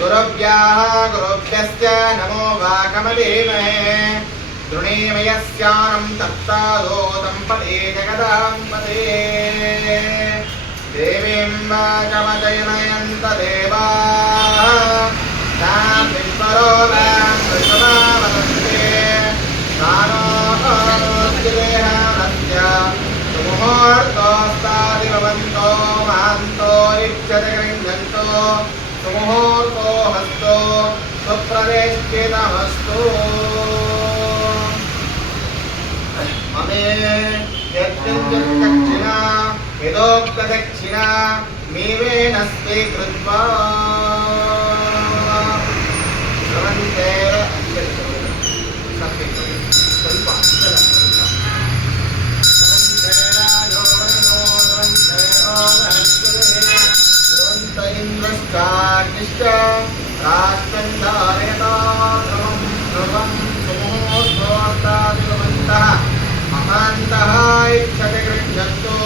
गुरुभ्याः गुरुभ्यश्च नमो वाकमदेमहे दृणीमयस्यानं तत्तादो दम्पते जगदाम्पते देवीं वाकमजयनयन्त देवाः तां विश्वरो वां वृषभावदन्ते तानो देहानस्य सुमुहूर्तोस्तादिभवन्तो महान्तो इच्छते गृह्णन्तो सुमुहूर्तो हस्तो सुप्रतिष्ठितमस्तु ममे यत्किञ्चित् दक्षिणा यदोक्तदक्षिणा मीवेन स्वीकृत्वा महान्तः इच्छते गृह्णन्तो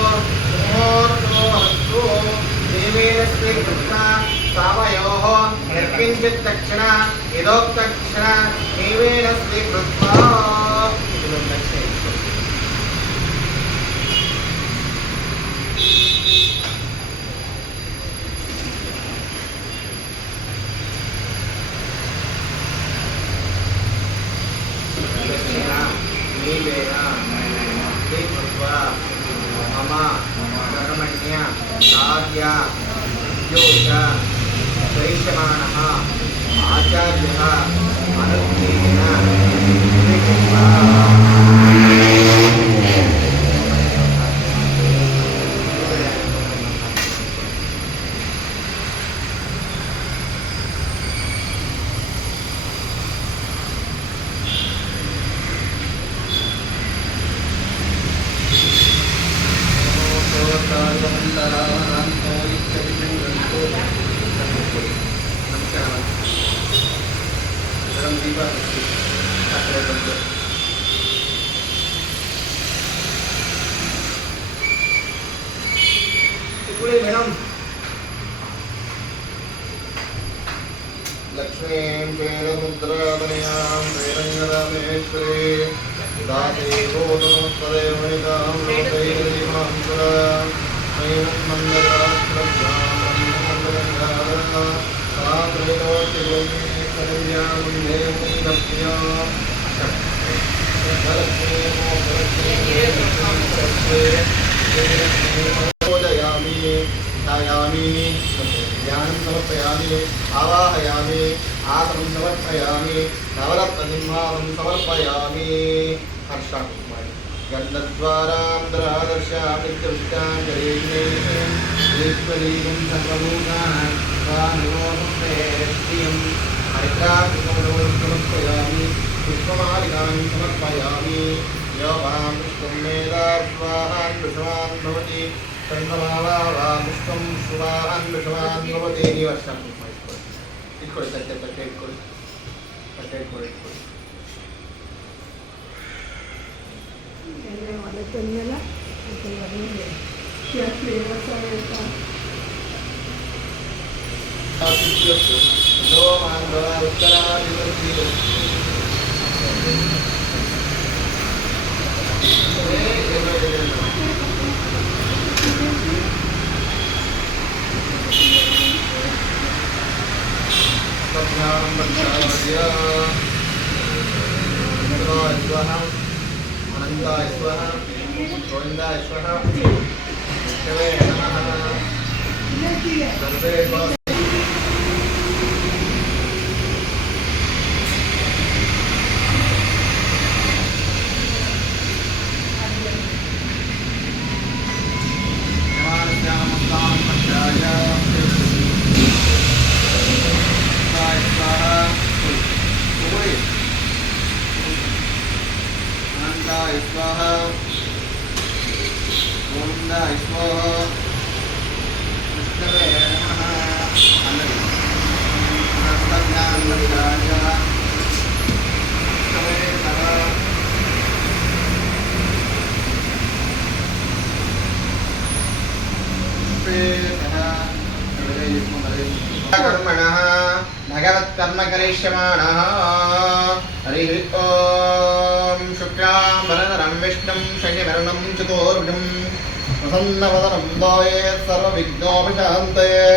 मुहूर्तो हस्तो देवेन स्वीकृत्वा सावयोः यत्किञ्चित् दक्षिणा यदोक्तदक्षिणा देवेन स्वीकृत्वा वैश्यमानः आचार्यः अनुज्ञेन लक्ष्मीं वेदमुद्रादनयां वेदङ्गरामेश्वरी दाते गोदोत्तदेवनितां लोकैरीमां पुरां नैवं मन्दरात्रभ्यां ब्रह्ममण्डलङ्गाधरः सात्रैलोक्ययोगी कलिव्यां वन्दे मुन्दप्रियां पूजयामि ध्यायामि ध्यानं समर्पयामि आवाहयामि आसनं समर्पयामि नवरत्नसिंहासनं समर्पयामि हर्षाकुमारी गन्धद्वारान्तरादर्शामि ईश्वरीं सर्वभूतानां स्वानुमोहं हरिद्राकृतं समर्पयामि पुष्पमालिकां समर्पयामि योगां पुष्पं मेधा स्वाहान् विषवान् भवति पुष्पं शुभान् विषवान् भवति निवर्षं इट्कोळि सत्य पट्टे इट्कोळि अनन्ताय स्वाहा गोविन्दाय स्वाहा विष्णवे नमः सर्वे स्वाहा गोविन्दाय स्वाहा विष्णवे नमः कर्मणः भगवत्कर्म करिष्यमाणः हरिः ॐ शुक्लाम्बरधरं विष्णुं शशिवर्णं चतुर्भुजं प्रसन्नवदनं ध्यायेत् सर्वविघ्नोपशान्तये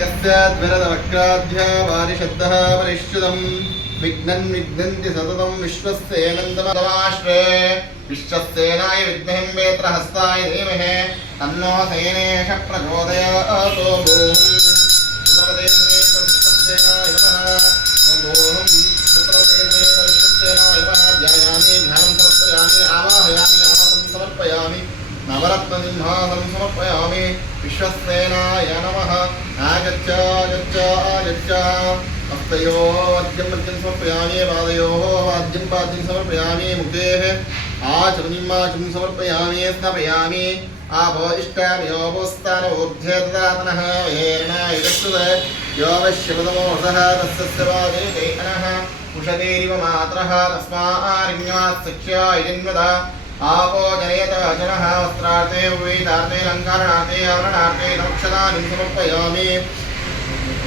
यस्य द्विरदवक्राध्यावारिशब्दः परिश्रुतं विघ्नं विघ्नन्ति सततं विश्वस्येनन्दमदमाश्रे विश्वस्येनाय विद्महे वेत्रहस्ताय धीमहि तन्नो सेनेश प्रचोदयात् ॐ सुतवदेवसेनाय नमः ॐ सुतवदेवसेनाय नमः ध्यायामि ध्यानं समर्पयामि आवाहयामि आवाहनं समर्पयामि नवरत्नसिंहासनं समर्पयामि विश्वसेनाय नमः आगच्छ आगच्छ आगच्छ हस्तयोः वाद्यं वाद्यं समर्पयामि पादयोः वाद्यं पाद्यं समर्पयामि मुखेः आचमनीम् आचमनीं समर्पयामि स्नापयामि आपो इष्टाभ्योपस्थानोऽभ्यददातनः वेरणाय गच्छुत योऽवश्यपदमोऽसः तस्य वादेते अनः उषतेरिव मात्रः तस्मारिण्यमात् सख्याय जन्मदा आपो जनयत जनः वस्त्रार्थे वेदार्थे अलङ्कारणार्थे आवरणार्थे नक्षदानीं समर्पयामि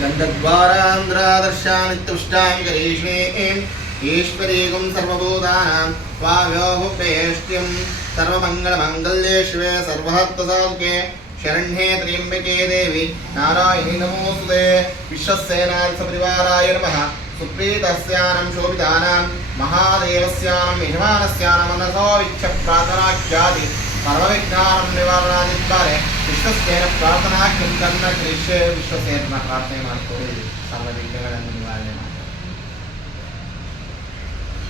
गन्धद्वारान्ध्रादर्शानित्युष्टां करीष्णीं ईश्वरीगुं सर्वभूतानां स्वाव्योहुपेष्ट्यं सर्वमङ्गलमाङ्गल्ये शिवे सर्वहत्तसाधुके शरण्ये त्र्यम्बके देवी नारायणी नमोऽस्तुते विश्वसेनासपरिवाराय नमः सुप्रीतस्यानं शोभितानां महादेवस्यानं यजमानस्यानं मनसो विच्छप्रार्थनाख्याति सर्वविघ्नानां निवारणादिद्वारे विश्वसेन प्रार्थनाख्यं कन्न क्लेशे विश्वसेन प्रार्थने ಮಾಡಿಕೊಳ್ಳಿ सर्वविघ्नಗಳನ್ನು निवाರಣೆ ಮಾಡಿ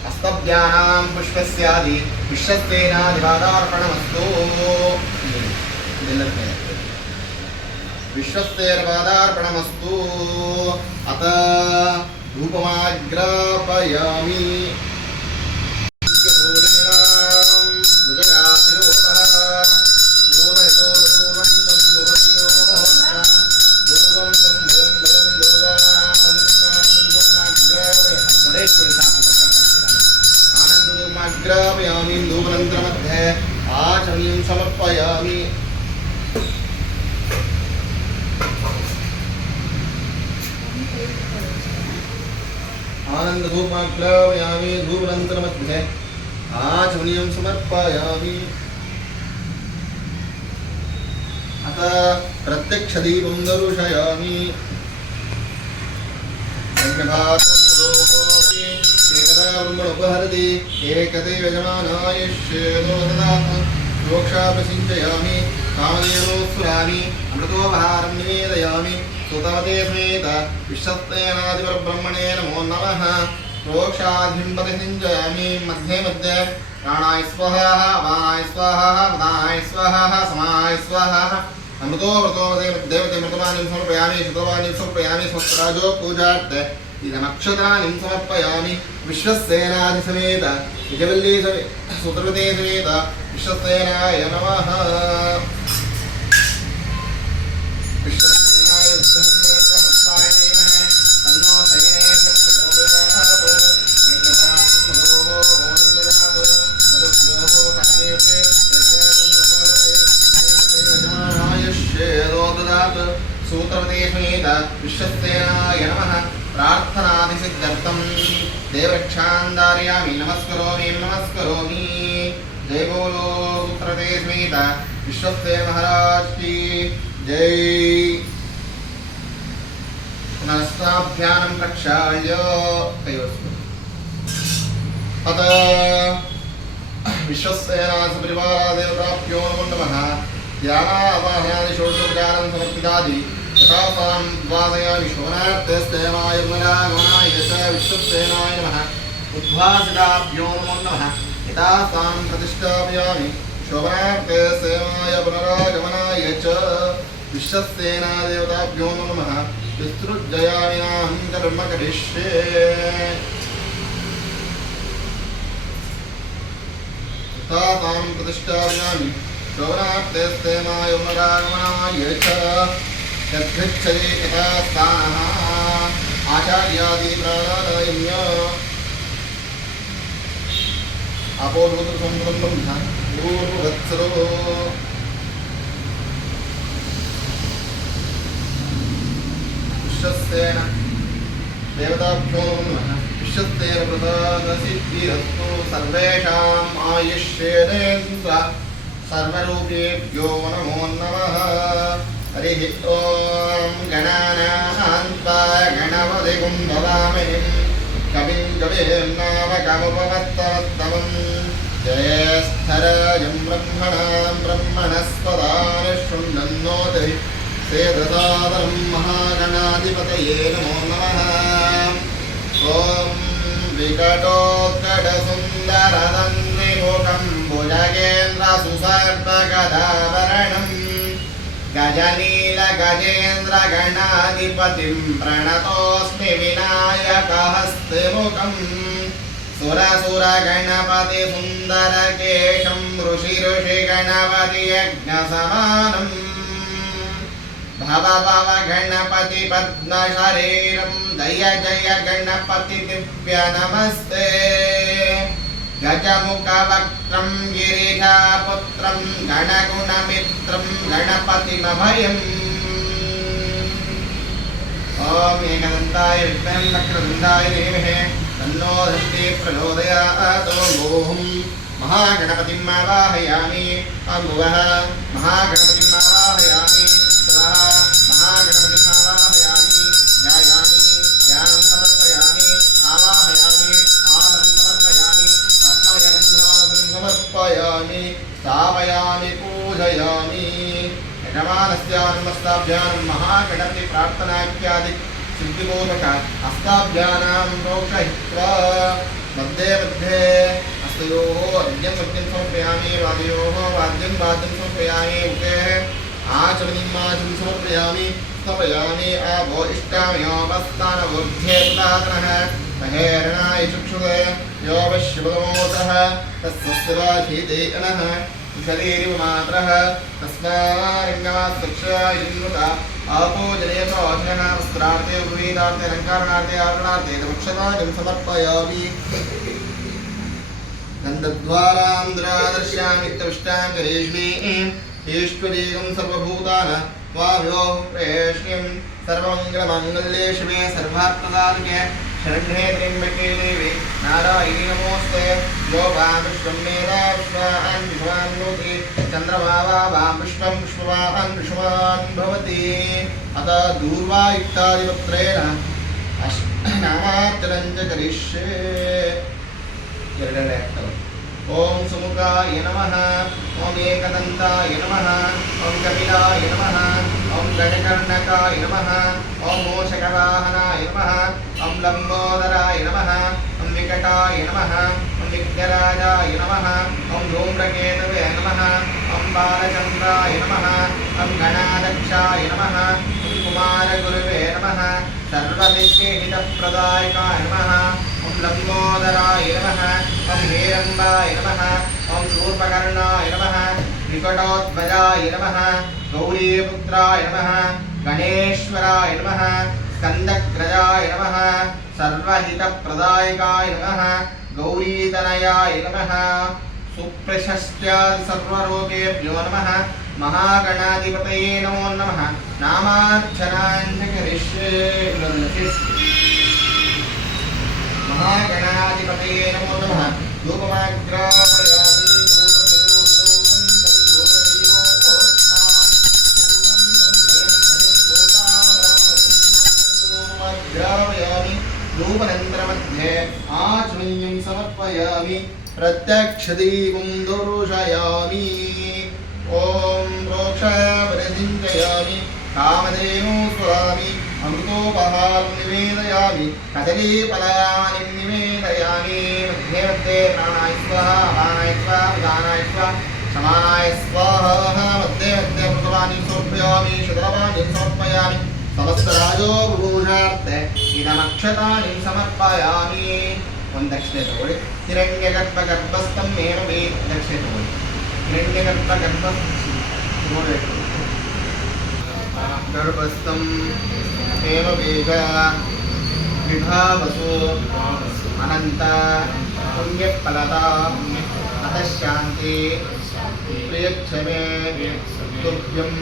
हस्तभ्यानां पुष्पस्यादि विश्वसेनादिवादार्पणमस्तु विश्वसेनवादार्पणमस्तु अत धूपमाग्रापयामि आनन्दधूपमाग्रापयामि धूपनन्तरमध्ये आचमनीं समर्पयामि आनन्दधूपमाग्रापयामि धूपनन्तरमध्ये आचमनीं समर्पयामि अतः प्रत्यक्षदीपं दर्शयामि एकदा ब्रह्मणोपहरति एकते यजमानाय श्रेयो ददातु मोक्षा प्रसिञ्चयामि कामदेवोऽस्फुरामि अमृतोपहारं निवेदयामि सुतवते समेत विश्वसेनाधिपरब्रह्मणे नमो नमः मोक्षाधिं प्रतिसिञ्चयामि मध्ये मध्ये प्राणाय स्वाहा अपानाय स्वाहा उदानाय स्वाहा समाय स्वाहा अमृतो व्रतो देवते मृतवाणीं समर्पयामि श्रुतवाणीं समर्पयामि स्वस्त्राजो पूजार्थे इदमक्षतानीं समर्पयामि विश्वसेनाधिसमेत निजवल्ली समेत सुत्रवते समेत विश्वसेनाय नमः विश्वसेनाय सहस्राय धीमहि तन्नो सेनेश प्रचोदयात् सूत्रवते समेत विश्वसेनाय नमः प्रार्थनादिसिद्ध्यर्थं देवरक्षान्धारयामि नमस्करोमि नमस्करोमि जय बोलो सूत्रवते समेत विश्वसेन महाराज की जय पुनस्ताभ्यानं प्रक्षाल्य कयोस्तु अत विश्वसेनासपरिवारादेवताभ्यो नमो नमः ध्यानावाहनादि षोडशोपचारं समर्पितादि तथा तां द्वादयामि शोभनार्थस्तेमाय पुनरागमनाय च विश्वसेनाय नमः उद्भासिताभ्यो नमो नमः यथा तां प्रतिष्ठापयामि शोभनार्थसेवाय पुनरागमनाय च विश्वसेनादेवताभ्यो नमः विस्तृज्जयामि नाहं कर्म करिष्ये तथा तां प्रतिष्ठापयामि शोभनार्थस्तेमाय पुनरागमनाय च यद्गच्छति यथा स्थानः आचार्यादि प्राणायाम्य अपोर्वतुसंवृतं ब्रह्म पूर्ववत्सरो विश्वस्तेन देवताभ्यो नमः विश्वस्तेन प्रसादसिद्धिरस्तु सर्वेषाम् आयुष्येदेन्द्र सर्वरूपेभ्यो नमो नमः हरिः ॐ गणानान्त्वा गणपतिं भवामहिं कविं कवीर्नामकमुपमस्तमस्तमम् जयस्थराजं ब्रह्मणां ब्रह्मणस्पदान् शृण्वन्नोति सेदसादरं महागणाधिपतये नमो नमः ॐ विकटोत्कटसुन्दरदन्विमुखं भुजगेन्द्रसुसर्पगदाभरणं गजनीलगजेन्द्रगणाधिपतिं प्रणतोऽस्मि विनायकहस्तिमुखम् सुरसुरगणपतिसुन्दरकेशं ऋषिगणपतियज्ञसमानम् भव भव गणपति पद्मशरीरं जय जय गणपति दिव्य नमस्ते गजमुखवक्त्रं गिरिजापुत्रं गणगुणमित्रं गणपतिमभयम् ॐ एकदन्ताय विद्महे वक्रतुण्डाय धीमहि तन्नो दन्ति प्रचोदयात् ॐ महागणपतिम् आवाहयामि अम्बुवः महागणपतिम् आवाहयामि स्वः महागणपतिम् आवाहयामि ध्यायामि ध्यानं समर्पयामि आवाहयामि आसनं समर्पयामि अस्मयं समर्पयामि स्थापयामि पूजयामि यजमानस्यानुमस्ताभ्यां महागणपति प्रार्थनाख्यादि सिद्धिपूर्वक अस्ताभ्यानां प्रोक्षयित्वा मध्ये मध्ये हस्तयोः अर्घ्यं सत्यं समर्पयामि वादयोः वाद्यं समर्पयामि मुखे आचमनीम् आचमनीं समर्पयामि स्थापयामि आवो इष्टामयोपस्थानवृद्धे पुरातनः महेरणाय चक्षुषे यो वश्यपदमोतः तस्वस्तिराधीते अनः शरीरिव मात्रः तस्मारङ्गमास्तक्षाय जिन्वता आपो जनेषु अधनः वस्त्रार्थे उर्वीदार्थे अलङ्कारणार्थे आवरणार्थे दक्षिणां समर्पयामि गन्धद्वारान्द्रादर्श्यामि तविष्टां करेष्मि ईश्वरीकं सर्वभूतानां त्वाभ्यो प्रेष्यं सर्वमङ्गलमाङ्गल्ये शिवे सर्वात्मसाधके शरण्ये त्र्यम्बके देवी नारायणी नमोऽस्ते यो वां विश्वं मेधा विश्वान् विश्वान् भवति चन्द्रमा वां विश्वं विश्ववान् विश्वान् भवति अतः दूर्वा इत्यादिपत्रेण नामार्चनं च करिष्ये ओम सुमुखाय नमः ओम एकदन्ताय नमः ओम कपिलाय नमः ओम गजकर्णकाय नमः ओम मूषकवाहनाय नमः ओम लंबोदराय नमः ओम विकटाय नमः ओम विघ्नराजाय नमः ओम धूम्रकेतवे नमः ओम बालचन्द्राय नमः ओम गणाध्यक्षाय नमः ओम कुमारगुरुवे नमः सर्वसिद्धिहितप्रदायकाय नमः ओम लंबोदराय नमः ओम हेरम्बाय नमः ओम शूर्पकर्णाय नमः विकटोत्कजाय नमः गौरीपुत्राय नमः गणेश्वराय नमः स्कन्दग्रजाय नमः सर्वहितप्रदायकाय नमः गौरीतनयाय नमः सुप्रशस्त्यादि सर्वरोगेभ्यो नमः महागणाधिपतये नमो नमः नामार्चनां च करिष्ये महागणाधिपतये नमो नमः धूपमाग्रापयामि धूपनन्तरमध्ये आचमनीयं समर्पयामि प्रत्यक्षदीपं दर्शयामि ॐ प्रोक्षावृतिञ्जयामि कामधेनु स्वामि अमृतोपहारं निवेदयामि कदलीफलानि निवेदयामि मध्ये मध्ये प्राणाय स्वाहा अपानाय स्वाहा उदानाय स्वाहा समानाय स्वाहा मध्ये मध्ये अमृतवाणी समर्पयामि शतवाणी समर्पयामि समस्तराजो भूषार्थे इदमक्षतानि समर्पयामि ಒಂದು ದಕ್ಷಿಣೆ ತಗೊಳ್ಳಿ ಹಿರಣ್ಯಗರ್ಭಸ್ಥಂ ಮೇವ ಮೇ ದಕ್ಷಿಣೆ ತಗೊಳ್ಳಿ ಹಿರಣ್ಯಗರ್ಭ ನೋಡಬೇಕು ಗರ್ಭಸ್ಥಂ ಮೇವ ಬೇಗ ವಿಭಾವಸು ಅನಂತ ಪುಣ್ಯಫಲದ ಅತಃಶಾಂತಿ ಪ್ರಿಯಕ್ಷಮೆ ತುಭ್ಯಂ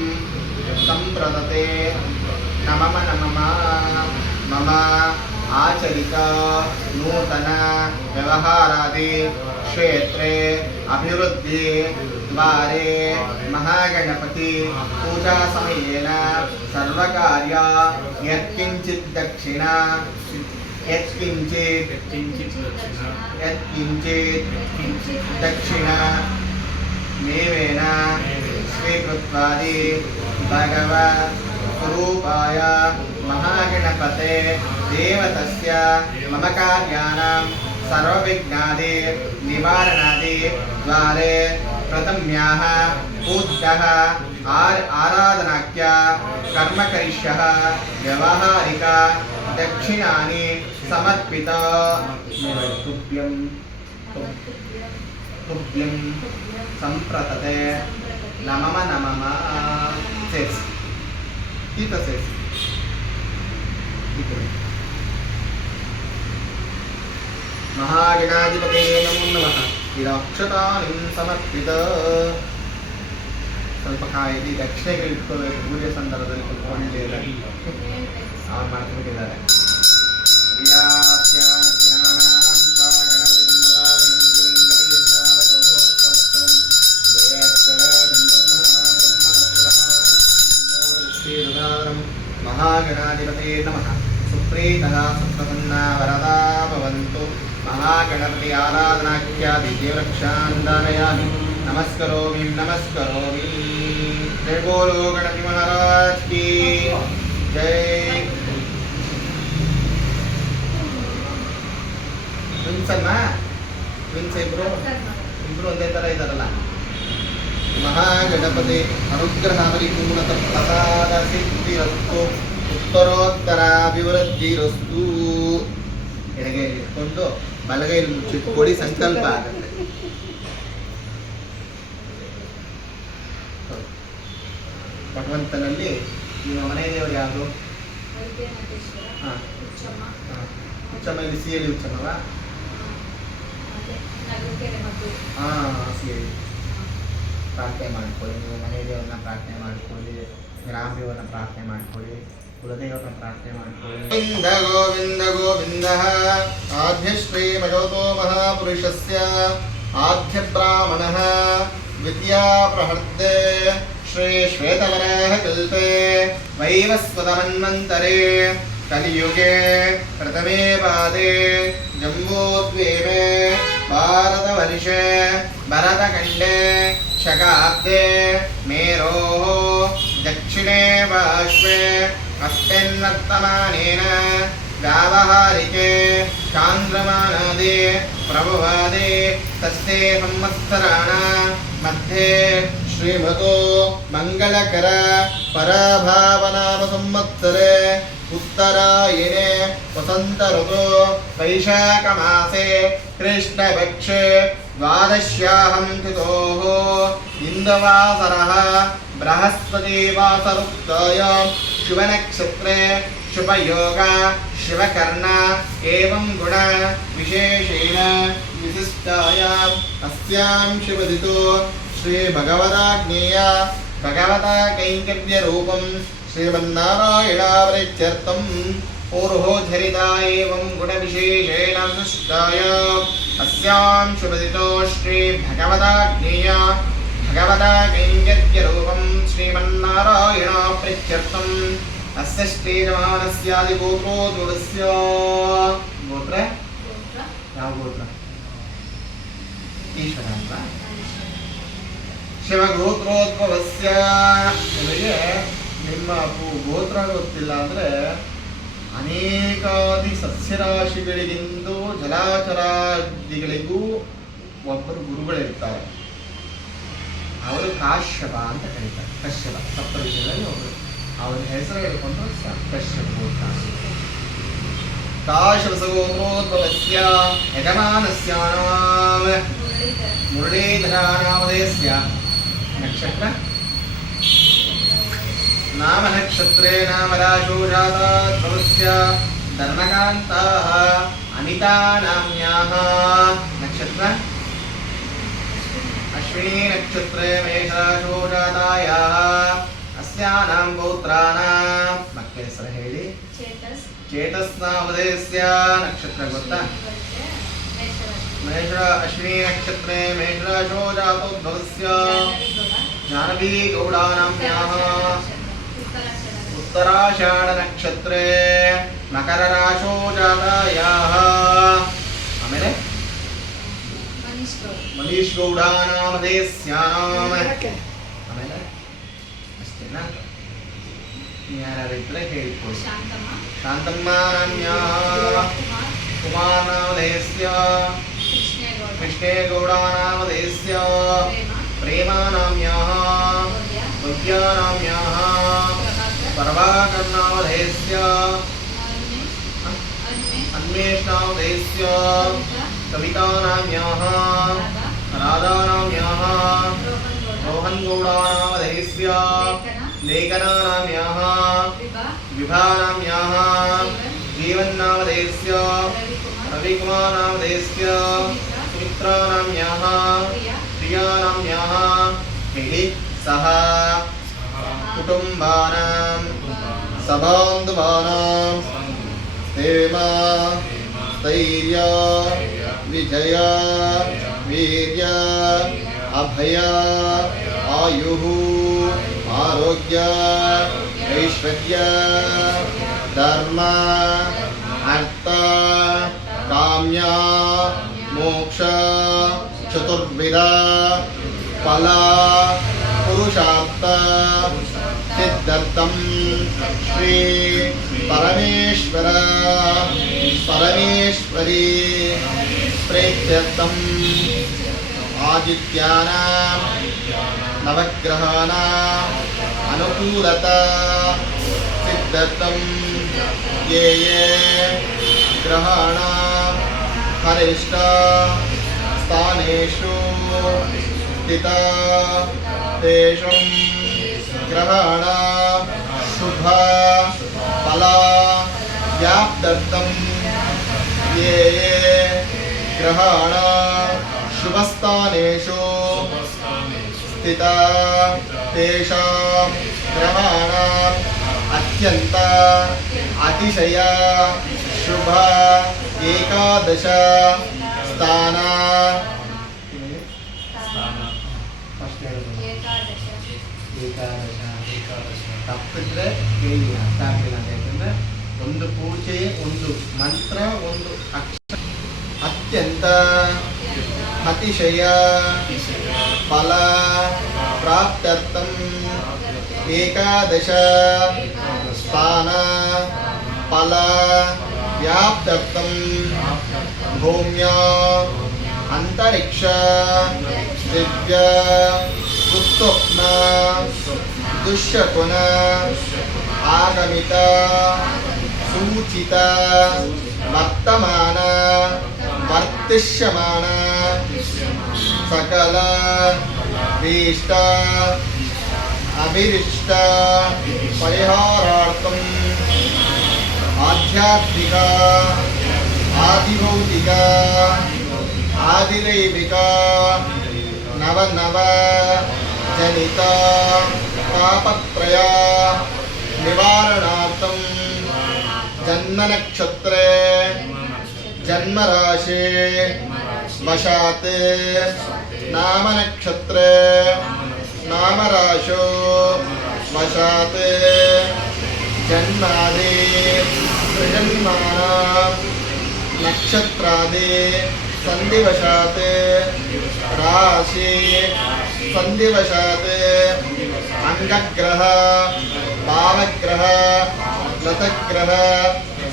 ಸಂಪ್ರದತೆ ನಮಮ ನಮಮ मम आचरित नूतन व्यवहारादि क्षेत्रे अभिवृद्धि द्वारे महागणपति पूजा समयेन सर्वकार्य यत्किंचित् दक्षिणा यत्किंचित् दक्षिणा मेवेन स्वीकृत्वादि भगवद्रूपाय महागणपते देवतस्य मम कार्याणां सर्वविघ्नादि निवारणादि द्वारे प्रथम्याः पूज्यः आराधनाख्य कर्म करिष्यः व्यवहारिक दक्षिणानि समर्पित तुभ्यं संप्रतते नमः नमः सेस् इत सेस् महागणाधिपते नमो नमः इदक्षतानि समर्पित ಸ್ವಲ್ಪ ಕಾಯಿದಿ ದಕ್ಷಿಣೆಗೆ ಇಟ್ಕೋಬೇಕು ಪೂಜೆ ಸಂದರ್ಭದಲ್ಲಿ ಕುತ್ಕೊಂಡಿಲ್ಲ ಅವ್ರು ಮಾಡ್ಕೊಂಡಿದ್ದಾರೆ महागणाधिपते नमः सुप्रीतः सुप्रसन्ना वरदा भवन्तु महागणपति आराधनाख्यादि देवरक्षान् दानयामि नमस्करोमि जय बोलो गणपति महाराज की जय इब्ರು ಒಂದೇ ತರ ಇದಾರಲ್ಲ महागणपति अनुग्रह परिपूर्णत प्रसाद सिद्धिरस्तु उत्तरोत्तराभिवृद्धिरस्तु ಎಡಗೈಲಿ ಇಟ್ಕೊಂಡು ಬಲಗೈಲಿ ಮುಚ್ಚಿಟ್ಕೊಳ್ಳಿ ಸಂಕಲ್ಪ ಆಗುತ್ತೆ ಭಗವಂತನಲ್ಲಿ ನಿಮ್ಮ ಮನೆ ದೇವರು ಯಾವುದು ಉಚ್ಚಮ್ಮ ಇಲ್ಲಿ ಸಿಯಲ್ಲಿ ಉಚ್ಚಮ್ಮವಾ ಸಿಯಲ್ಲಿ ಪ್ರಾರ್ಥನೆ ಮಾಡ್ಕೊಳ್ಳಿ ನೀವು ಮನೆ ದೇವ್ರನ್ನ ಪ್ರಾರ್ಥನೆ ಮಾಡ್ಕೊಳ್ಳಿ ಗ್ರಾಮ ದೇವ್ರನ್ನ ಪ್ರಾರ್ಥನೆ ಮಾಡ್ಕೊಳ್ಳಿ ಕುಲದೇವ್ರನ್ನ ಪ್ರಾರ್ಥನೆ ಮಾಡ್ಕೊಳ್ಳಿ ಗೋವಿಂದ ಗೋವಿಂದ ಗೋವಿಂದ ಆದ್ಯ ಶ್ರೀ ಮಯೋತೋ ಮಹಾಪುರುಷಸ್ಯ ಆದ್ಯ ಬ್ರಾಹ್ಮಣಃ ವಿದ್ಯಾ ಪ್ರಹರ್ದೆ श्री श्वेतवराह कल्पे वैवस्वतमन्वन्तरे कलियुगे प्रथमे पादे जम्बूद्वीपे भारतवर्षे भरतखण्डे शकाब्दे मेरोः दक्षिणे पार्श्वे अस्मिन्वर्तमानेन व्यावहारिके चान्द्रमानादि प्रभुवादि तस्ये संवत्सराणां मध्ये श्रीमतो मंगलकर पराभावनाम संवत्सरे उत्तरायणे वसंत ऋतु वैशाख मासे कृष्णपक्षे द्वादश्याहं तिथोः इन्दुवासरः बृहस्पतिवासरुक्तायां शुभनक्षत्रे शुभयोग शिवकर्ण एवं गुण विशेषेण विशिष्टायाम् अस्यां शुभदितो श्री भगवदाग्नेय भगवता कैंकर्य रूपं श्रीमन्नारायणावृत्यर्थं पूर्वोद्धरिता एवं गुणविशेषेण विशिष्टाय अस्यां शुभदितो श्री भगवदाग्नेय भगवता कैंकर्य रूपं श्रीमन्नारायणावृत्यर्थं अस्य श्रीजमानस्यादि गोत्रोद्भवस्य गोत्र ಯಾವ ಗೋತ್ರ ಈಶ್ವರ ಅಂತ ಶಿವಗೋತ್ರೋದ್ಭವಸ್ಯ ನಿಮಗೆ ನಿಮ್ಮ ಗೋತ್ರ ಗೊತ್ತಿಲ್ಲ ಅಂದರೆ ಅನೇಕಾದಿ ಸಸ್ಯರಾಶಿಗಳಿಗಿಂತೂ ಜಲಾಚರಾದಿಗಳಿಗೂ ಒಬ್ಬರು ಗುರುಗಳಿರ್ತಾರೆ. ಅವರು ಕಾಶ್ಯಪ ಅಂತ ಕರೀತಾರೆ. ಕಶ್ಯಪ ಸಪ್ತಋಷಿಗಳಲ್ಲಿ ಒಬ್ಬರು. ಅವರ ಹೆಸರು ಹೇಳ್ಕೊಂಡು ಕಶ್ಯಪ ಗೋತ್ರ. काश्यपसगोत्रोद्भवस्य यजमानस्यानां मुरलीधरानामधेयस्य नक्षत्र नाम नक्षत्रे नामराशो जातोद्भवस्य धर्मकान्ताः अनिता नाम्याः नक्षत्र अश्विनी नक्षत्रे मेषराशो जातायाः अस्यानां पौत्राणां ಹೆಸರು ಹೇಳಿ. ಚೇತಸ್. ಚೇತಸ್ನಾಮಧೇಯಸ್ಯ ನಕ್ಷತ್ರ ಗೊತ್ತಾ? ಮೇಷ ಅಶ್ವಿನಿ ನಕ್ಷತ್ರೆ ಮೇಷರಾಶೋ ಜಾತೋದ್ಭವಸ್ಯ ಜಾಹ್ನವಿ ಗೌಡಾನಾಮ್ಯಾಃ उत्तराषाढ नक्षत्रे मकर राशो जातायाः आमेले मनीष गौडानामधेयस्यानाम आमेले अष्टेना यारारिद्रे ಹೇಳಿಕೊಳ್ಳಿ. ಶಾಂತಮ್ಮ ನಾಮ್ಯಾಃ ಕುಮಾರನಾಮಧೇಯಸ್ಯ ಕೃಷ್ಣೇ ಗೌಡಾನಾಮಧೇಯಸ್ಯ ಪ್ರೇಮಾನಾಮ್ಯಾಃ ಭವ್ಯಾನಾಮ್ಯಾಃ प्रभाकरनामधेयस्य अन्वेषणामधेयस्य कवितानाम्याः राधानाम्याः रोहनगौडानामधेयस्य लेखनानाम्याः विभानाम्याः जीवन्नामधेयस्य रविकुमारनामधेयस्य सुमित्रानाम्याः प्रियानाम्याः सह कुटुंबानां सबान्धवानां क्षेम स्थैर्य विजय वीर्य अभय आयुः आरोग्य ऐश्वर्य धर्म अर्थ काम्य मोक्ष चतुर्विध फल पुरुषार्थ सिद्धर्थम श्री परमेश्वर परमेश्वरी प्रेत्यर्थम आदित्यानां नवग्रहाणां अनुकूलता सिद्धर्थम ये ये ग्रहाणां हरिष्ठ स्थानेषु स्थिता तेषां ग्रहाण शुभ फल व्याप्त्यर्थं ये ये ग्रहाण शुभस्थानेषु स्थिता तेषां ग्रहाण अत्यंत अतिशय शुभ एकादश स्थान ತಪ್ಪಿದ್ರೆ ಹೇಳಿ ಅರ್ಥ ಆಗಲಿಲ್ಲ ಅಂತ. ಯಾಕಂದ್ರೆ ಒಂದು ಪೂಜೆ ಒಂದು ಮಂತ್ರ ಒಂದು ಅಕ್ಷರ ಅತ್ಯಂತ ಅತಿಶಯ ಫಲ ಪ್ರಾಪ್ತ್ಯರ್ಥಂ ಏಕಾದಶ ಸ್ಥಾನ ಫಲ ವ್ಯಾಪ್ತ್ಯರ್ಥಂ ಭೂಮ್ಯ ಅಂತರಿಕ್ಷ ದಿವ್ಯ दुस्वप्न दुष्यकुन आगमित सूचित वर्तमान वर्तिष्यमान सकल भीष्ट अभिरिष्ट परिहारार्थम आध्यात्मिक आदिभौतिक आदिदैविक नव नव जनित पापत्रय निवारणार्थं जन्म नक्षत्रे जन्म राशि वशात् नाम नक्षत्रे नाम राशो वशात् जन्मादि सृजन्माना नक्षत्रादि संधिवशात् राशि संधिवशात् अंगग्रह भावग्रह लतग्रह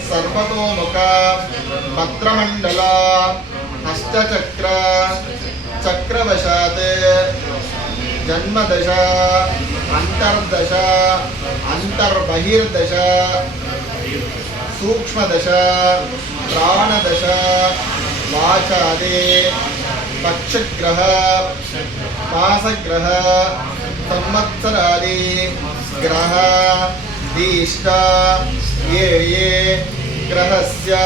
सर्वतोमुख भद्रमंडल अष्टचक्र चक्रवशात् जन्मदश अंतर्दश अंतर्बहिर्दश सूक्ष्मदश प्राणदश वाचादि पक्षग्रह मासग्रह संवत्सरादि ग्रह दीष्ट ये ये ग्रहस्य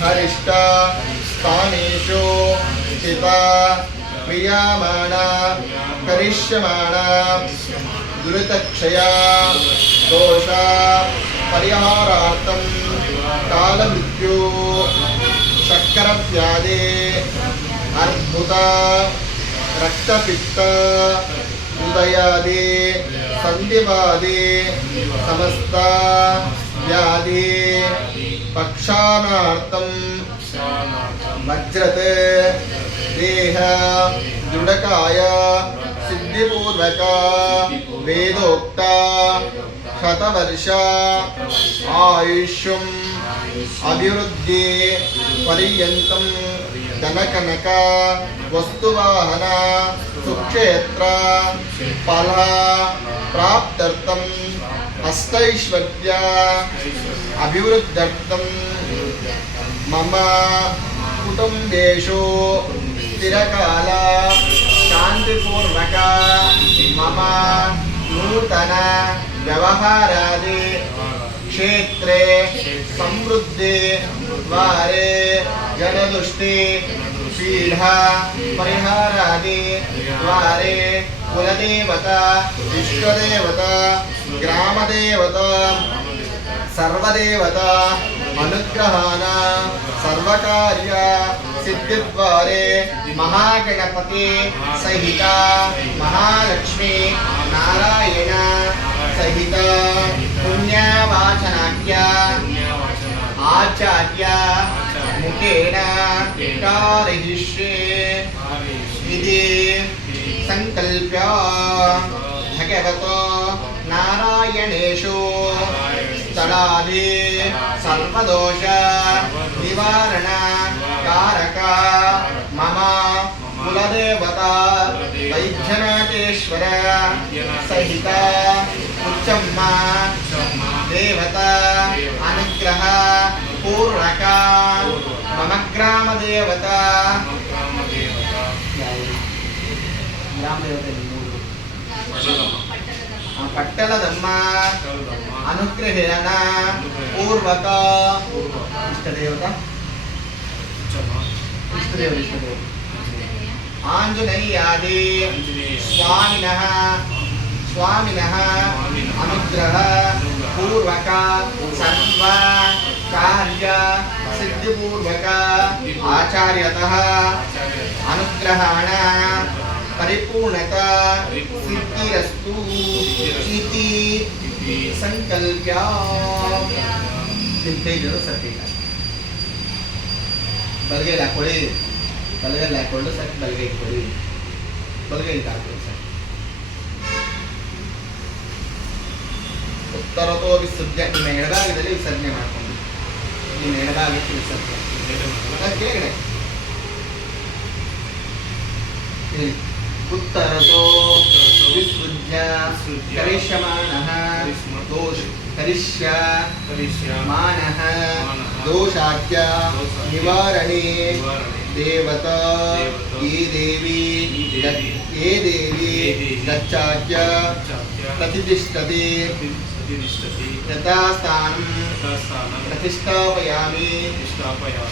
हरिष्ट स्थानेषु स्थिता क्रियमाणा करिष्यमाणा दुरितक्षया दोष ಪರಿಹಾರಾರ್ಥಂ ಕಾಲಮೃತ್ಯು ಶಕ್ಕರವ್ಯಾಧಿ ಅರ್ಬುದ ರಕ್ತಪಿತ್ತ ಹೃದಯಾದಿ ಸಂಧಿವಾದಿ ಸಮಸ್ತ ವ್ಯಾಧಿ ಪಕ್ಷಾನಾರ್ಥಂ ವಜ್ರತೆ ದೇಹ ದೃಢಕಾಯ ಸಿದ್ಧಿಪೂರ್ವಕ ವೇದೋಕ್ತ ಶತವರ್ಷ ಆಯುಷ್ಯಂ ಅಭಿವೃದ್ಧಿ ಪರ್ಯಂತಂ ಧನಕನಕ ವಸ್ತುವಾಹನ ಸುಕ್ಷೇತ್ರ ಫಲ ಪ್ರಾಪ್ತ್ಯರ್ಥಂ ಅಷ್ಟೈಶ್ವರ್ಯ ಅಭಿವೃದ್ಧ್ಯರ್ಥಂ ಮಮ ಕುಟುಂಬೇಶು ಸ್ಥಿರಕಾಲ ಶಾಂತಿಪೂರ್ವಕ ಮಮ ನೂತನ ವ್ಯವಹಾರಾದಿ ಕ್ಷೇತ್ರೆ ಸಮೃದ್ಧಿ ದ್ವಾರೆ ಜನದುಷ್ಟಿ ಪೀಢಾ ಪರಿಹಾರಾದಿ ದ್ವಾರೆ ಕುಲದೇವತಾ ವಿಶ್ವದೇವತಾ ಗ್ರಾಮದೇವತಾ ಸರ್ವದೇವತಾ ಅನುಗ್ರಹಾನ ಸರ್ವಕಾರ್ಯ ಸಿದ್ಧಿದ್ವಾರೆ ಮಹಾಗಣಪತಿ ಸಹಿತ ಮಹಾಲಕ್ಷ್ಮಿ ನಾರಾಯಣ ಸಹಿತ ಪುಣ್ಯವಾಚನಾಖ್ಯ ಆಚಾರ್ಯ ಮುಖೇನ ಕಾರಯಿಷ್ಯೆ ಇತಿ ಸಂಕಲ್ಪ್ಯ ಭಗವತೋ ನಾರಾಯಣೇಶು ಸ್ಥಳಾದಿ ಸರ್ವದೋಷ ನಿವಾರಣ ಕಾರಕ ಮಮ ಕುಲದೇವತಾ ವೈದ್ಯನಾಥೇಶ್ವರ ಸಹಿತ ಉಚ್ಚಮ್ಮ ದೇವತಾ ಅನುಗ್ರಹ ಪೂರ್ಣಕ ಮಮ ಗ್ರಾಮ ದೇವತಾ ಗ್ರಾಮ ದೇವತೆ ಪಟ್ಟಲದಮ್ಮ ಅನುಗ್ರಹೇಣ ಪೂರ್ವಕ ಇಷ್ಟದೇವತಾ ಇಷ್ಟದೇವ ಆಂಜನೇಯಾದಿ ಸ್ವಾಮಿನಃ ಅನುಗ್ರಹ ಪೂರ್ವಕ ಸರ್ವ ಕಾರ್ಯ ಸಿದ್ಧಿಪೂರ್ವಕ ಆಚಾರ್ಯತಃ ಅನುಗ್ರಹಣ ಪರಿಪೂರ್ಣತ ಸಿದ್ಧಿರಸ್ತು ಇತಿ ಸಂಕಲ್ಪ್ಯ ನಿಂತೈದರು ಸತ್ಯ ಬಲಗೈ ಹಾಕೊಳ್ಳಿ ಬಲಗೈ ಹಾಕೊಂಡು ಸತ್ ಬಲಗೈ ಕೊಡಿ ಬಲಗೈ ಹಾಕೊಳ್ಳಿ ಸರ್ ಉತ್ತರತೋ ವಿಸರ್ಜನೆ ನಿಮ್ಮ ಎಡಭಾಗದಲ್ಲಿ ವಿಸರ್ಜನೆ ಮಾಡ್ಕೊಂಡು ನಿಮ್ಮ ಎಡಭಾಗಕ್ಕೆ ವಿಸರ್ಜನೆ ಕೆಳಗಡೆ ಉತ್ತರತೋ ವಿಸೃಜ್ಯ ಕರಿಷ್ಯಮಾಣಃ ದೋಷ ಕರಿಷ್ಯಮಾಣಃ ದೋಷಾಖ್ಯ ನಿವಾರಣೆ ದೇವತಾ ಯೇ ದೇವಿ ಗಚ್ಚಾಖ್ಯ ಪ್ರತಿಷ್ಠತೆ ಯಥಾಸ್ಥಾನಂ ಪ್ರತಿಷ್ಠಾಪಯಾಮಿ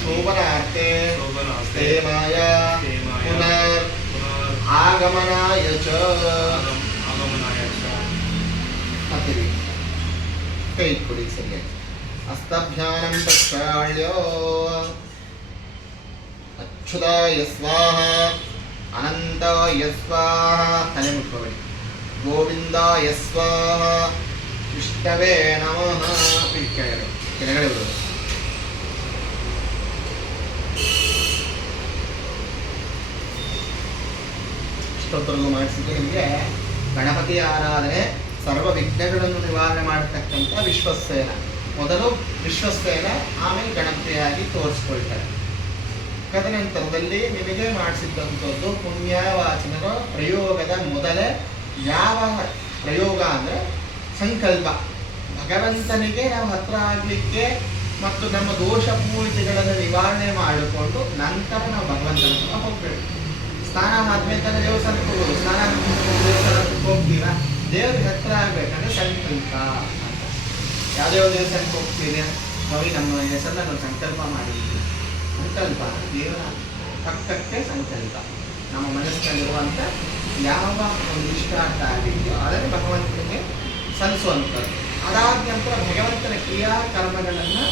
ಶೋಭನಾರ್ಥೆ ಸ್ತೇಮಾಯ ಪುನರ್ ಆಗಮನಾಯ ಚ ಕೈ ಕೊಡಿ ಸರಿಯಾಗಿ ಹಸ್ತಭ್ಯಾನಂ ಪ್ರಕ್ಷಾಳ್ಯ ಅಚ್ಯುತಾಯ ಸ್ವಾಹ ಅನಂತಾಯ ಸ್ವಾಹ ತಲೆ ಮುಟ್ಕೋಬೇಡಿ ಗೋವಿಂದಾಯ ಸ್ವಾಹ ವಿಷ್ಣವೇ ನಮಃ ಕೆಳಗಡೆ ಬರೋದು ಇಷ್ಟೊತ್ತರೆಗೂ ಮಾಡಿಸಿದ್ದು ನಿಮಗೆ ಗಣಪತಿ ಆರಾಧನೆ ಸರ್ವ ವಿಘ್ನಗಳನ್ನು ನಿವಾರಣೆ ಮಾಡತಕ್ಕಂಥ ವಿಶ್ವಸೇನ. ಮೊದಲು ವಿಶ್ವಸೇನ, ಆಮೇಲೆ ಗಣಪತಿಯಾಗಿ ತೋರಿಸ್ಕೊಳ್ತಾರೆ. ತದನಂತರದಲ್ಲಿ ನಿಮಗೆ ಮಾಡಿಸಿದ್ದಂಥದ್ದು ಪುಣ್ಯವಾಚನದ ಪ್ರಯೋಗದ ಮೊದಲೇ ಯಾವ ಪ್ರಯೋಗ ಅಂದರೆ ಸಂಕಲ್ಪ. ಭಗವಂತನಿಗೆ ನಾವು ಹತ್ರ ಆಗಲಿಕ್ಕೆ ಮತ್ತು ನಮ್ಮ ದೋಷ ಪೂರ್ತಿಗಳನ್ನು ನಿವಾರಣೆ ಮಾಡಿಕೊಂಡು ನಂತರ ನಾವು ಭಗವಂತನ ಹತ್ರ ಹೋಗ್ಬೇಕು. ಸ್ನಾನ ಆದ್ಮೇಲೆ ತಾನೇ ದೇವಸ್ಥಾನಕ್ಕೆ ಹೋಗೋದು. ಸ್ನಾನ ದೇವಸ್ಥಾನಕ್ಕೆ ಹೋಗ್ತೀವ, ದೇವ್ರಿಗೆ ಹತ್ರ ಆಗ್ಬೇಕಂದ್ರೆ ಸಂಕಲ್ಪ ಅಂತ. ಯಾವುದೇ ದೇವಸ್ಥಾನಕ್ಕೆ ಹೋಗ್ತೀವಿ ನೋಡಿ, ನಮ್ಮ ಹೆಸರನ್ನ ನಾವು ಸಂಕಲ್ಪ ಮಾಡಿದ್ದೀವಿ. ಸಂಕಲ್ಪ ದೇವರ ಪಕ್ಕಕ್ಕೆ ಸಂಕಲ್ಪ. ನಮ್ಮ ಮನಸ್ಸಿನಲ್ಲಿರುವಂಥ ಯಾವ ಒಂದು ಇಷ್ಟಾರ್ಥ ಆಗಿದೆಯೋ ಅದನ್ನು ಭಗವಂತನಿಗೆ ಸಲ್ಲಿಸುವಂಥದ್ದು. ಅದಾದ ನಂತರ ಭಗವಂತನ ಕ್ರಿಯಾಕರ್ಮಗಳನ್ನು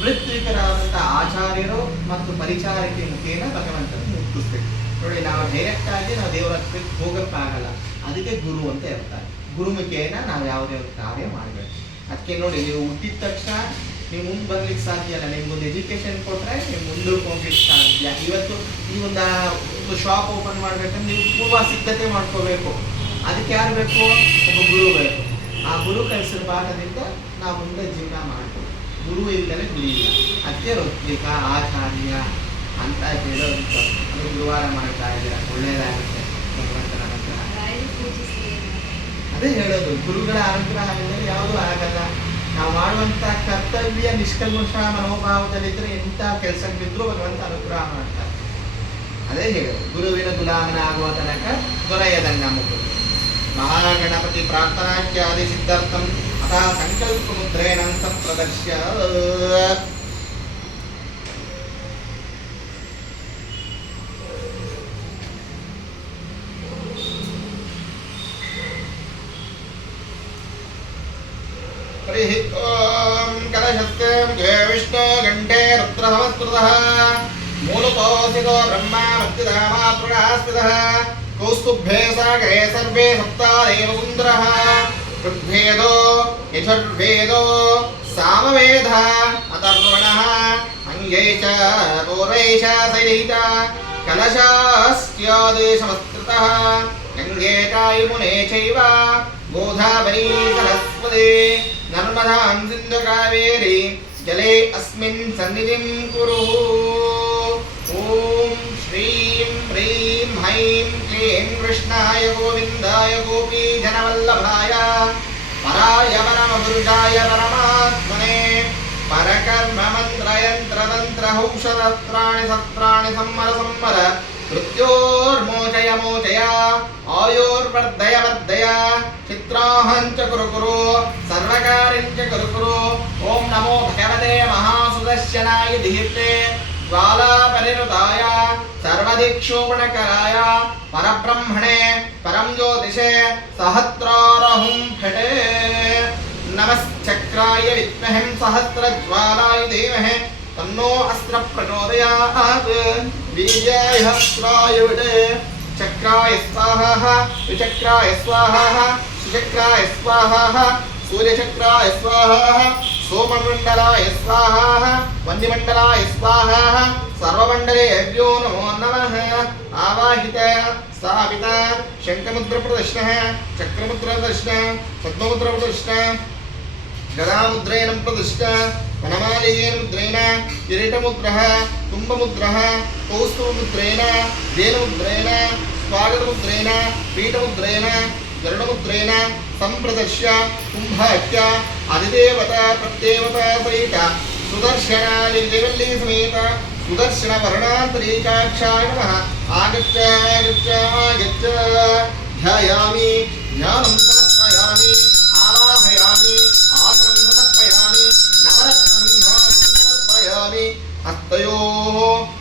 ವೃತ್ತಿಕರಾದಂಥ ಆಚಾರ್ಯರು ಮತ್ತು ಪರಿಚಾರಕಿ ಮುಖೇನ ಭಗವಂತನ ಮುಟ್ಟಿಸ್ಬೇಕು. ನೋಡಿ, ನಾವು ಡೈರೆಕ್ಟ್ ಆಗಿ ನಾವು ದೇವರ ಹತ್ರಕ್ಕೆ ಹೋಗೋಕ್ಕಾಗಲ್ಲ. ಅದಕ್ಕೆ ಗುರು ಅಂತ ಇರ್ತಾರೆ. ಗುರುಮುಖೇನ ನಾವು ಯಾವುದೇ ಒಂದು ಕಾರ್ಯ ಮಾಡಬೇಕು. ಅದಕ್ಕೆ ನೋಡಿ, ನೀವು ಹುಟ್ಟಿದ ತಕ್ಷಣ ನೀವು ಮುಂದೆ ಬರ್ಲಿಕ್ಕೆ ಸಾಧ್ಯ ಇಲ್ಲ. ನಿಮ್ಗೊಂದು ಎಜುಕೇಶನ್ ಕೊಟ್ಟರೆ ನೀವು ಮುಂದಕ್ಕೆ ಹೋಗ್ಲಿಕ್ಕೆ ಸಾಧ್ಯ. ಇವತ್ತು ಈ ಒಂದು ಶಾಪ್ ಓಪನ್ ಮಾಡ್ಬೇಕಂದ್ರೆ ನೀವು ಪೂರ್ವ ಸಿದ್ಧತೆ ಮಾಡ್ಕೋಬೇಕು. ಅದಕ್ಕೆ ಯಾರು ಬೇಕು? ಒಬ್ಬ ಗುರು ಬೇಕು. ಆ ಗುರು ಕಲಿಸಿದ ಭಾಗದಿಂದ ನಾವು ಮುಂದೆ ಜೀವನ ಮಾಡ್ಬೋದು. ಗುರು ಇಲ್ಲದೆ ಗುರಿ ಇಲ್ಲ. ಅದಕ್ಕೆ ಋತ್ವಿಕ ಆಚಾರ್ಯ ಅಂತ ಹೇಳೋದು. ಅದು ಗುರುವಾರ ಮಾಡ್ತಾ ಇದ್ದೀರಾ, ಒಳ್ಳೇದಾಗುತ್ತೆ. ಭಗವಂತನ ಅನುಗ್ರಹ ಅದೇ ಹೇಳೋದು. ಗುರುಗಳ ಅನುಗ್ರಹ ಅಂದರೆ ಯಾವುದೂ ಆಗಲ್ಲ. ನಾವು ಮಾಡುವಂಥ ಕರ್ತವ್ಯ ನಿಷ್ಕಲ್ಮಶ ಮನೋಭಾವದಲ್ಲಿದ್ದರೆ ಎಂಥ ಕೆಲಸಕ್ಕೆ ಬಿದ್ದರೂ ಭಗವಂತ ಅನುಗ್ರಹ ಮಾಡ್ತಾರೆ. ಅದೇ ಹೇಳೋದು, ಗುರುವಿನ ಗುಲಾಮನ ಆಗುವ ತನಕ ದೊರೆಯದಂಗ ಮುಗುದು. ಮಹಾಗಣಪತಿ ಪ್ರಾರ್ಥನಾಖ್ಯಾದಿ ಸಿದ್ಧಾರ್ಥಂ ಅಥ ಸಂಕಲ್ಪ ಮುದ್ರೇಣ ಸಂಪ್ರದರ್ಶ್ಯ. हरिः ॐ कलशस्य जय विष्णु घण्टे रुद्रसमस्कृतः मूलतोऽसितो ब्रह्मा मध्यधामातृणः स्थितः कौस्तुभे सागरे सर्वे सप्तादेव सुन्दरः ऋग्वेदो यजुर्वेदो सामवेदः अथर्वणः अङ्गे च पूर्वे च सहित कलशास्त्यादेशमस्कृतः गङ्गे च यमुने चैव गोदावरी सरस्वती नर्मदां सिन्धु कावेरी जले अस्मिन् सन्निधिं कुरु. ॐ श्रीं ह्रीं हैं क्लीं कृष्णाय गोविन्दाय गोपीजनवल्लभाय पराय परमपुरुषाय परमात्मने परकर्ममन्त्रयन्त्रतन्त्रहौषधत्राणि सत्राणि सम्मर सम्मर मृत्योर्मोचय मोचय आयोर्वर्धय वर्धय चित्राहं च कुरु कुरु सर्वकार्यं च कुरु कुरु. ओम नमो भगवते महासुदर्शनाय धीर्ते ज्वालापरिरुताय सर्वदिक्षोपणकराय परब्रह्मणे परं ज्योतिषे सहस्रारहुं फटे. नमश्चक्राय विद्महे सहस्रज्वालाय धीमहि तन्नो अस्त्र प्रचोदयात्. वीर्याय हस्त्राय विटे चक्राय स्वाहा विचक्राय स्वाहा सुचक्राय स्वाहा सूर्यचक्राय स्वाहा सोममण्डलाय स्वाहा वन्यमण्डलाय स्वाहा सर्वमण्डलेभ्यो नमो नमः. आवाहित स्थापित शङ्खमुद्र प्रदर्शनः चक्रमुद्र प्रदर्शनः पद्ममुद्र प्रदर्शनः गदामुद्रेण प्रदर्शितः वनमालयेन मुद्रेण किरीटमुद्रः कुम्भमुद्रः कौस्तुभमुद्रेण धेनुमुद्रेण स्वागतमुद्रेण पीठमुद्रेण गरुडमुद्रेण सम्प्रदर्श्य कुम्भाख्य अधिदेवता प्रत्येवता सहित सुदर्शनालिवल्ली समेत सुदर्शन वर्णान्तरीकाक्षाय नमः. आगच्छ आगच्छ आगच्छ. ध्यायामि ध्यानं समर्पयामि आवाहयामि आसनं समर्पयामि नवरत्नं समर्पयामि. हस्तयोः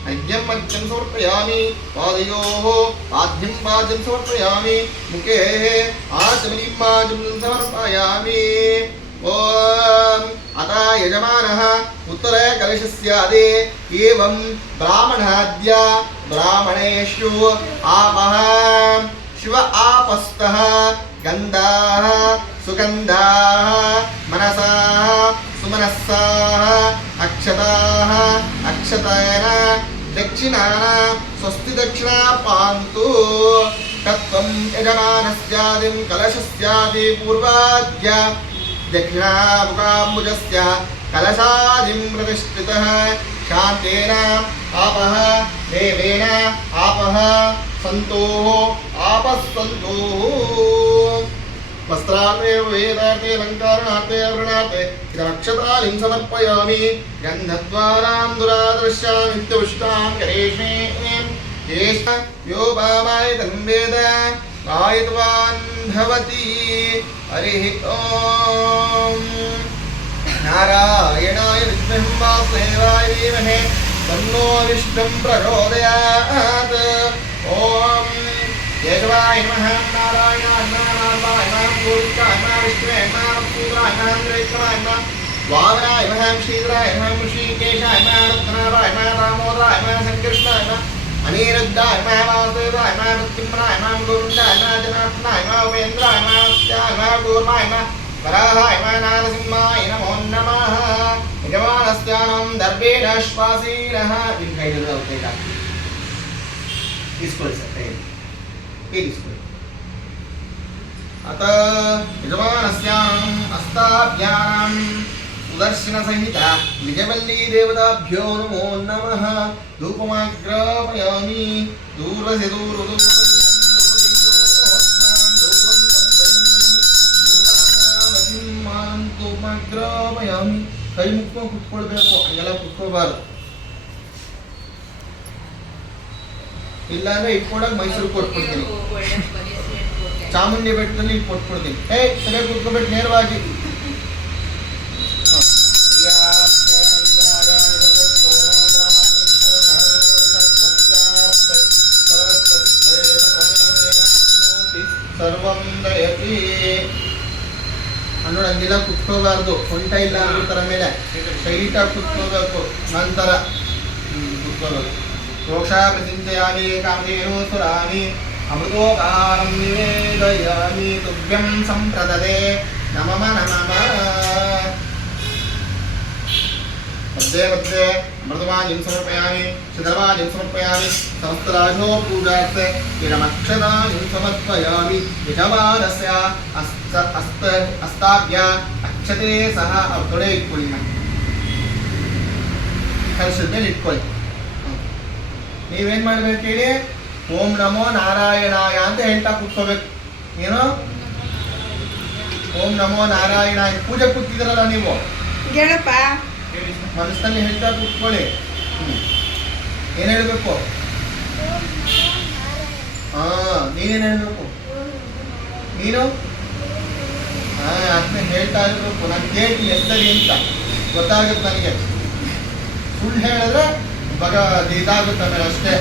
अर्घ्यं अर्घ्यं समर्पयामि पादयोः पाद्यं पाद्यं समर्पयामि मुखे आचमनीं आचमनीं समर्पयामि. ओम अतः यजमानः उत्तरे कलशस्यादि एवं ब्राह्मणाद्य ब्राह्मणेषु आपः शिव आपस्तः गन्धाः सुगन्धाः मनसाः सुमनस्साः अक्षताः अक्षतेन दक्षिणाः स्वस्ति दक्षिणा पान्तु. तत्त्वं यजमानस्यादिं कलशस्यादि पूर्वाद्य दक्षिणामुखाम्बुजस्य कलशादिं प्रतिष्ठितः शान्तेन आपः देवेन आपः सन्तोः आपः सन्तोः. वस्त्रार्थे वेदार्थे अलङ्कारणार्थे आवरणार्थे इदमक्षतालिं समर्पयामि. गन्धद्वारां दुरादृश्यां नित्यपुष्टां करेष्मे. येष यो भावाय तन्वेद आयतवान् भवति. हरिः ॐ नारायणाय विद्महे वासुदेवाय धीमहि तन्नो विष्णुः प्रचोदयात्. ॐ केशवाय नमः नारायणाय नमः नारायणाय नमः गोविन्दाय नमः विष्णुवे नमः सूत्राय नमः त्रिविक्रमाय नमः वामनाय नमः श्रीधराय नमः ऋषिकेशाय नमः रत्नाराय नमः दामोदराय नमः संकृष्णाय नमः अनिरुद्धाय नमः वासुदेवाय नमः प्रद्युम्नाय नमः गोविन्दाय नमः जनार्दनाय नमः उपेन्द्राय नमः सत्याय नमः कूर्माय नमः वराहाय नमः नारसिंहाय नमो नमः यजमानस्यानां दर्भेण श्वासीनः इन ಕೈಯಲ್ಲಿ ಹೋಗ್ತಾ ಇದೆ ಇಸ್ಕೊಳ್ಳಿ ಸರ್ ಕೈಯಲ್ಲಿ ಇಸ್ಕೊಳ್ಳಿ ಅತ ಯಜಮಾನಸ್ಯಾನಾಂ ಅಸ್ತಾಭ್ಯಾನಾಂ ಸುದರ್ಶನ ಸಹಿತ ವಿಜಯವಲ್ಲಿ ದೇವತಾಭ್ಯೋ ನಮೋ ನಮಃ ಧೂಪಮಾಗ್ರಾಪಯಾಮಿ ದೂರಸಿ ದೂರದು ಧೂಪಮಾಗ್ರಾಪಯಾಮಿ ಕೈ ಮುಕ್ಕೊಂಡು ಕುತ್ಕೊಳ್ಬೇಕು ಹಂಗೆಲ್ಲ ಕುತ್ಕೋಬಾರ್ದು ಇಲ್ಲಾಂದ್ರೆ ಇಟ್ಕೊಂಡಾಗ ಮೈಸೂರು ಕೊಟ್ಬಿಡ್ತೀನಿ ಚಾಮುಂಡಿ ಬೆಟ್ಟದಲ್ಲಿ ಕೊಟ್ಬಿಡ್ತೀನಿ ಸರಿಯಾಗಿ ಕುತ್ಕೊಬಿಟ್ಟು ನೇರವಾಗಿ ಸರ್ವಂ ದಯತಿ ಅನ್ನೋದು ಹಂಗೆಲ್ಲ ಕುತ್ಕೋಬಾರ್ದು ಸೊಂಟ ಇಲ್ಲ ಅನ್ನೋ ಮೇಲೆ ಸ್ಟ್ರೈಟಾಗಿ ಕುತ್ಕೋಬೇಕು ನಂತರ ಕುತ್ಕೋಬೇಕು रोषा प्रचिंतयामि कामधेनु सुरामि अमृतोपहारं निवेदयामि तुभ्यं सम्प्रददे नमः नमः मध्ये मध्ये अमृतवाणीं समर्पयामि चंद्रवाणीं समर्पयामि समस्तराजो पूजार्थे विरमक्षदानीं समर्पयामि यजमानस्य अस्ताभ्य अक्षते सह अवतोळे इट्ಕೊಳ್ಳಿ ಕಲಶದ ಇಟ್ಕೊಳ್ಳಿ ನೀವೇನ್ ಮಾಡ್ಬೇಕು ಹೇಳಿ ಓಂ ನಮೋ ನಾರಾಯಣಾಯ ಅಂತ ಹೇಳ್ತಾ ಕೂತ್ಕೋಬೇಕು ಏನು ಓಂ ನಮೋ ನಾರಾಯಣಾಯ ಪೂಜೆ ಕೂತಿದ್ರಲ್ಲ ನೀವು ಹೇಳಪ್ಪ ಮನಸ್ಸಲ್ಲಿ ಹೇಳ್ತಾ ಕೂತ್ಕೊಳ್ಳಿ ಏನ್ ಹೇಳ್ಬೇಕು ನೀನೇನ್ ಹೇಳ್ಬೇಕು ನೀನು ಅದನ್ನ ಹೇಳ್ತಾ ಇರ್ಬೇಕು ನಾನು ಕೇಳ್ತೀನಿ ಎಷ್ಟರಿ ಅಂತ ಗೊತ್ತಾಗುತ್ತೆ ನನಗೆ ಸುಳ್ಳು ಹೇಳಿದ್ರೆ ಇವಾಗ ಇದಾಗುತ್ತೆ ಆಮೇಲೆ ಅಷ್ಟೇ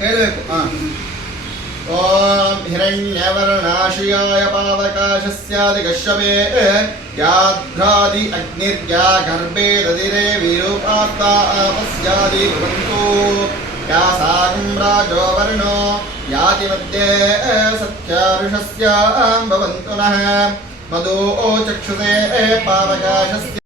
ಹೇಳಬೇಕು ಓಂ ಹಿರಣ್ಯವರ್ಣಾಶಿಯಾಯ ಪಾವಕಾಶಸ್ಯಾದಿ ಕಶ್ಯಪೇ ಯಾಧ್ರಾದಿ ಅಗ್ನಿರ್ಯಾ ಗರ್ಭೇ ದದಿರೆ ವಿರೂಪಾತ್ತಾ ಆಪಸ್ಯಾದಿ ಭವಂತು ಯಾ ಸಾಗಂ ರಾಜೋ ವರ್ಣೋ ಯಾತಿ ಮಧ್ಯೆ ಸತ್ಯಾರುಷಸ್ಯಾಂ ಭವಂತು ನಃ ಮಧು ಚಕ್ಷುಷೇ ಪಾವಕಾಶಸ್ಯ